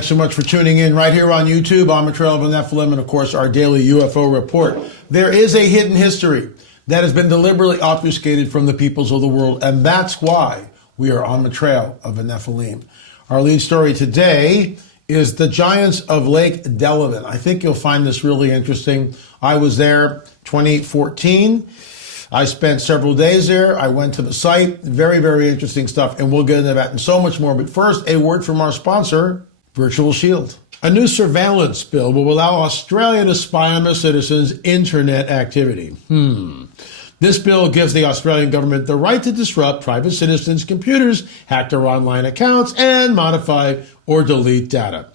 Thanks so much for tuning in right here on YouTube. I'm Trail of the Nephilim, and of course our daily UFO report. There is a hidden history that has been deliberately obfuscated from the peoples of the world, and that's why we are on the trail of the Nephilim. Our lead story today is the giants of Lake Delavan. I think you'll find this really interesting. I was there 2014. I spent several days there. I went to the site. Very, very interesting stuff, and we'll get into that and so much more. But first, a word from our sponsor, Virtual Shield. A new surveillance bill will allow Australia to spy on their citizens' internet activity. This bill gives the Australian government the right to disrupt private citizens' computers, hack their online accounts, and modify or delete data.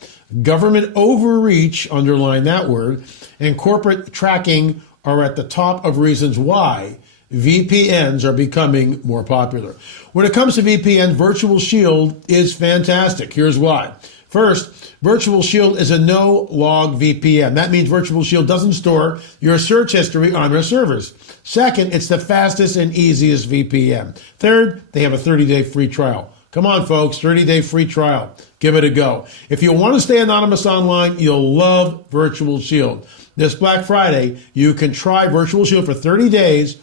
Government overreach, underline that word, and corporate tracking are at the top of reasons why VPNs are becoming more popular. When it comes to VPN, Virtual Shield is fantastic. Here's why. First, Virtual Shield is a no-log VPN. That means Virtual Shield doesn't store your search history on their servers. Second, it's the fastest and easiest VPN. Third, they have a 30-day free trial. Come on, folks, 30-day free trial. Give it a go. If you want to stay anonymous online, you'll love Virtual Shield. This Black Friday, you can try Virtual Shield for 30 days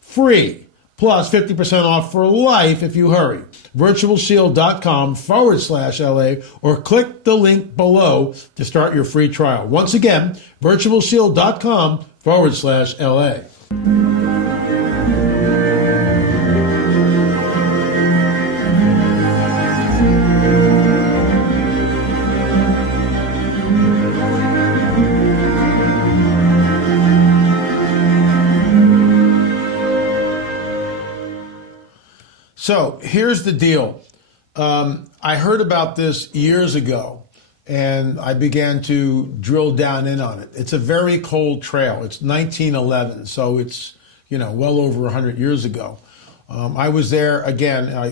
free, plus 50% off for life if you hurry. virtualshield.com/LA or click the link below to start your free trial. Once again, virtualshield.com/LA. So here's the deal. I heard about this years ago, and I began to drill down in on it. It's a very cold trail. It's 1911, so it's well over 100 years ago. I was there again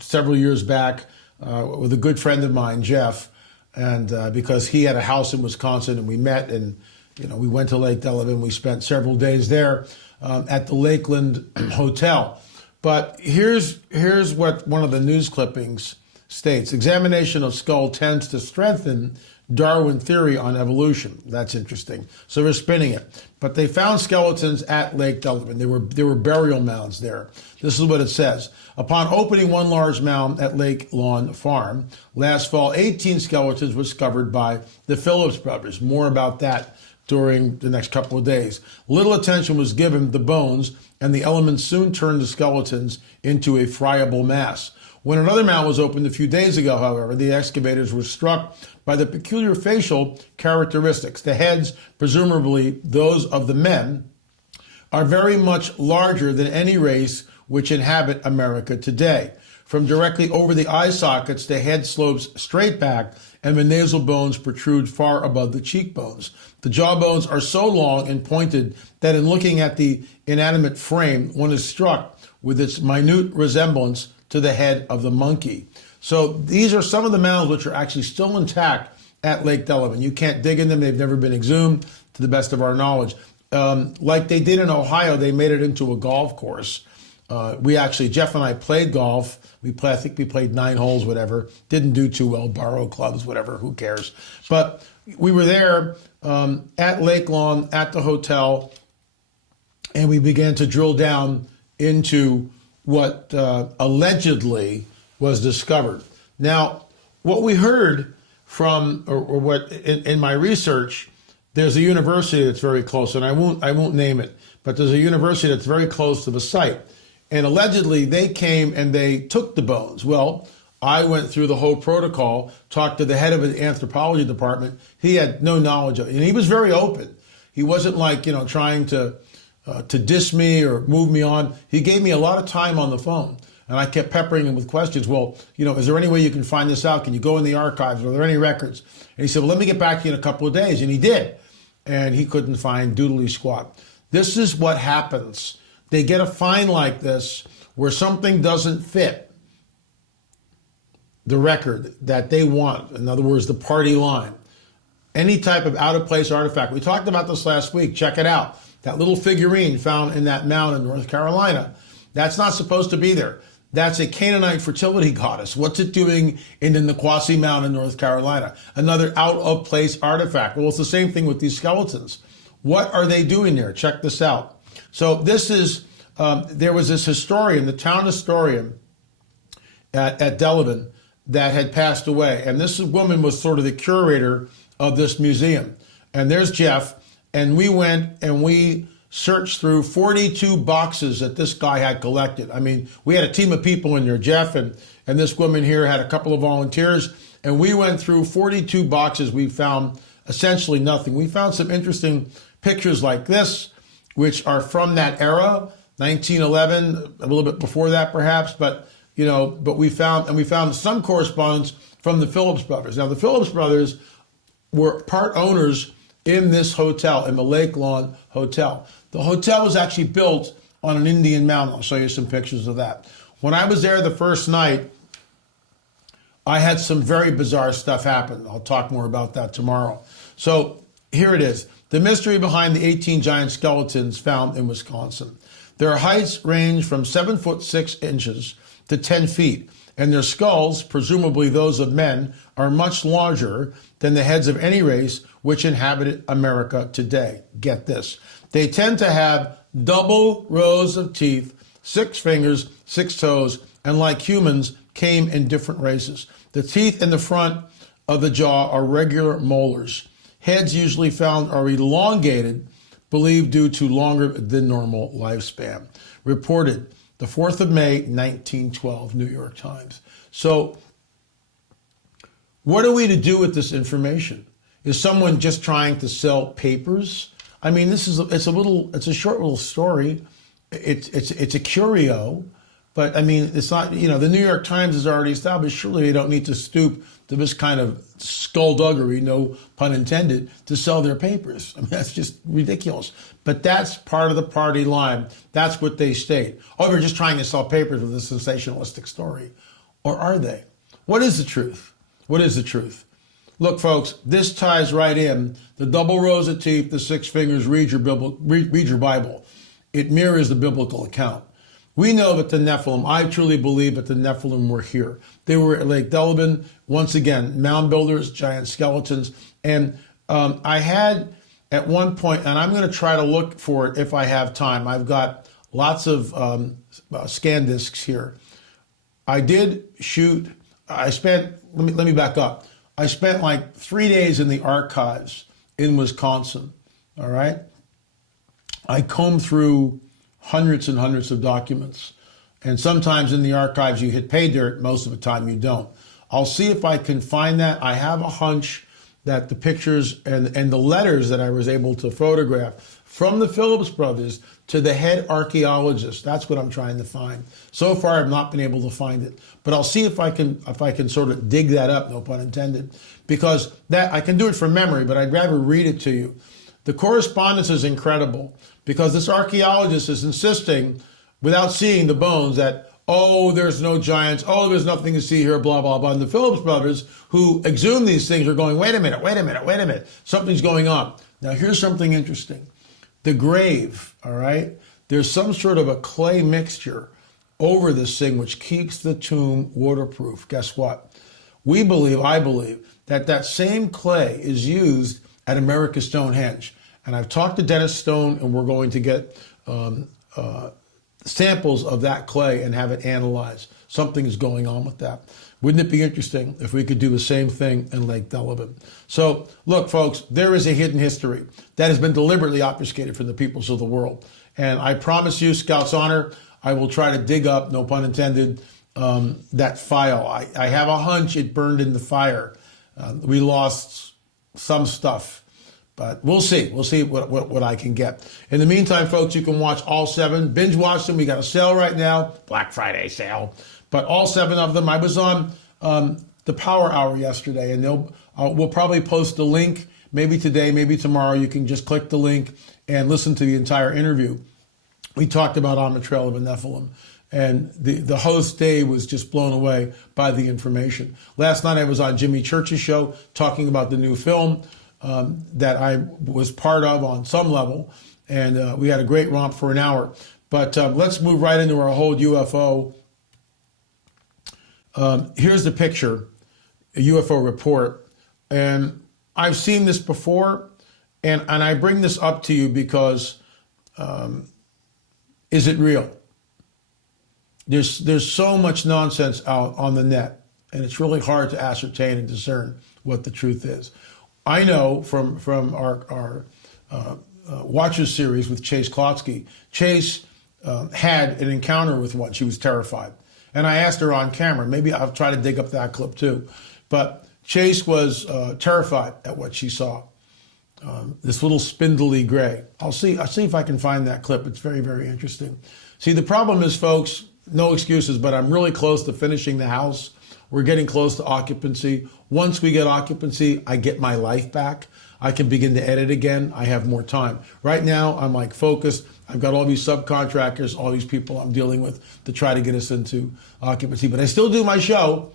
several years back with a good friend of mine, Jeff, and because he had a house in Wisconsin, and we met, and we went to Lake Delavan. We spent several days there at the Lakeland Hotel. But here's what one of the news clippings states. Examination of skull tends to strengthen Darwin theory on evolution. That's interesting. So they're spinning it. But they found skeletons at Lake Delavan. There were burial mounds there. This is what it says. Upon opening one large mound at Lake Lawn Farm, last fall, 18 skeletons were discovered by the Phillips brothers. More about that during the next couple of days. Little attention was given to the bones, and the elements soon turned the skeletons into a friable mass. When another mound was opened a few days ago, however, the excavators were struck by the peculiar facial characteristics. The heads, presumably those of the men, are very much larger than any race which inhabit America today. From directly over the eye sockets, the head slopes straight back, and the nasal bones protrude far above the cheekbones. The jawbones are so long and pointed that in looking at the inanimate frame, one is struck with its minute resemblance to the head of the monkey. So these are some of the mounds which are actually still intact at Lake Delavan. You can't dig in them. They've never been exhumed, to the best of our knowledge. Like they did in Ohio, they made it into a golf course. Jeff and I played golf. I think we played 9 holes, whatever. Didn't do too well, borrow clubs, whatever, who cares. But we were there at Lake Lawn, at the hotel, and we began to drill down into what allegedly was discovered. Now, what we heard from, or what in my research, there's a university that's very close, and I won't name it, but there's a university that's very close to the site. And allegedly, they came and they took the bones. Well, I went through the whole protocol, talked to the head of the anthropology department. He had no knowledge of it, and he was very open. He wasn't like, trying to diss me or move me on. He gave me a lot of time on the phone, and I kept peppering him with questions. Well, is there any way you can find this out? Can you go in the archives? Are there any records? And he said, well, let me get back to you in a couple of days. And he did. And he couldn't find doodly squat. This is what happens. They get a fine like this where something doesn't fit the record that they want. In other words, the party line. Any type of out-of-place artifact. We talked about this last week. Check it out. That little figurine found in that mound in North Carolina, that's not supposed to be there. That's a Canaanite fertility goddess. What's it doing in the Niquosi Mountain, North Carolina? Another out-of-place artifact. Well, it's the same thing with these skeletons. What are they doing there? Check this out. So this is, there was this historian, the town historian at Delavan, that had passed away. And this woman was sort of the curator of this museum. And there's Jeff. And we went and we searched through 42 boxes that this guy had collected. I mean, we had a team of people in there. Jeff and this woman here had a couple of volunteers. And we went through 42 boxes. We found essentially nothing. We found some interesting pictures like this, which are from that era, 1911, a little bit before that perhaps, but we found some correspondence from the Phillips brothers. Now, the Phillips brothers were part owners in this hotel, in the Lake Lawn Hotel. The hotel was actually built on an Indian mountain. I'll show you some pictures of that. When I was there the first night, I had some very bizarre stuff happen. I'll talk more about that tomorrow. So here it is. The mystery behind the 18 giant skeletons found in Wisconsin. Their heights range from 7 foot 6 inches to 10 feet, and their skulls, presumably those of men, are much larger than the heads of any race which inhabited America today. Get this. They tend to have double rows of teeth, 6 fingers, 6 toes, and like humans, came in different races. The teeth in the front of the jaw are regular molars. Heads usually found are elongated, believed due to longer than normal lifespan. Reported the 4th of May, 1912, New York Times. So what are we to do with this information? Is someone just trying to sell papers? I mean, it's a short little story. It's a curio, but I mean, it's not, the New York Times has already established, surely they don't need to stoop to this kind of skullduggery, no pun intended, to sell their papers. I mean, that's just ridiculous. But that's part of the party line. That's what they state. Oh, they're just trying to sell papers with a sensationalistic story. Or are they? What is the truth? What is the truth? Look, folks, this ties right in. The double rows of teeth, the 6 fingers, read your Bible. It mirrors the biblical account. We know that the Nephilim, I truly believe that the Nephilim were here. They were at Lake Delavan, once again, mound builders, giant skeletons. And I had at one point, and I'm going to try to look for it if I have time. I've got lots of scan discs here. I did shoot, let me back up. I spent like 3 days in the archives in Wisconsin, all right? I combed through hundreds and hundreds of documents. And sometimes in the archives you hit pay dirt, most of the time you don't. I'll see if I can find that. I have a hunch that the pictures and the letters that I was able to photograph from the Phillips brothers to the head archaeologist, that's what I'm trying to find. So far I've not been able to find it. But I'll see if I can sort of dig that up, no pun intended, because that I can do it from memory, but I'd rather read it to you. The correspondence is incredible because this archaeologist is insisting, without seeing the bones, that, oh, there's no giants, oh, there's nothing to see here, blah, blah, blah. And the Phillips brothers, who exhume these things, are going, wait a minute, something's going on. Now, here's something interesting. The grave, all right, there's some sort of a clay mixture over this thing which keeps the tomb waterproof. Guess what? I believe, that same clay is used at America's Stonehenge. And I've talked to Dennis Stone, and we're going to get samples of that clay and have it analyzed. Something is going on with that. Wouldn't it be interesting if we could do the same thing in Lake Delavan? So, look, folks, there is a hidden history that has been deliberately obfuscated from the peoples of the world. And I promise you, Scout's Honor, I will try to dig up, no pun intended, that file. I have a hunch it burned in the fire. We lost some stuff. But we'll see. We'll see what I can get. In the meantime, folks, you can watch all 7. Binge watch them. We got a sale right now. Black Friday sale. But all 7 of them. I was on the Power Hour yesterday, and we'll probably post the link. Maybe today, maybe tomorrow. You can just click the link and listen to the entire interview. We talked about On the Trail of a Nephilim. And the host, Dave, was just blown away by the information. Last night, I was on Jimmy Church's show talking about the new film that I was part of on some level, and we had a great romp for an hour. But let's move right into our whole UFO Here's the picture, a UFO report. And I've seen this before, and I bring this up to you because is it real? There's so much nonsense out on the net, and it's really hard to ascertain and discern what the truth is. I know from our Watchers series with Chase Klotsky, Chase had an encounter with one. She was terrified. And I asked her on camera, maybe I'll try to dig up that clip too. But Chase was terrified at what she saw. This little spindly gray. I'll see if I can find that clip. It's very, very interesting. See, the problem is, folks, no excuses, but I'm really close to finishing the house. We're getting close to occupancy. Once we get occupancy, I get my life back. I can begin to edit again. I have more time. Right now, I'm like focused. I've got all these subcontractors, all these people I'm dealing with to try to get us into occupancy. But I still do my show,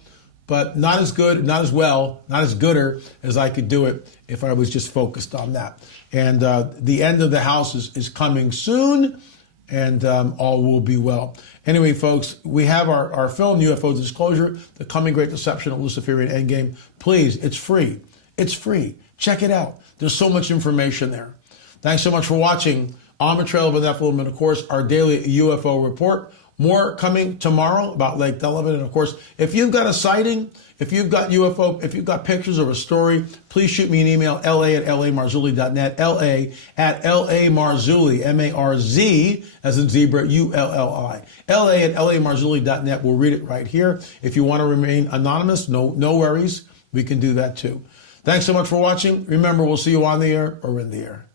but not as good, not as well, not as gooder as I could do it if I was just focused on that. And the end of the house is coming soon, and all will be well. Anyway, folks, we have our film, UFO Disclosure, The Coming Great Deception of Luciferian Endgame. Please, it's free. It's free. Check it out. There's so much information there. Thanks so much for watching. On the Trail of the Nephilim, and of course, our daily UFO report. More coming tomorrow about Lake Delavan. And of course, if you've got a sighting, if you've got UFO, if you've got pictures or a story, please shoot me an email, la@lamarzulli.net, la@lamarzulli, M-A-R-Z, as in zebra, U-L-L-I. la@lamarzulli.net. We'll read it right here. If you want to remain anonymous, no worries. We can do that too. Thanks so much for watching. Remember, we'll see you on the air or in the air.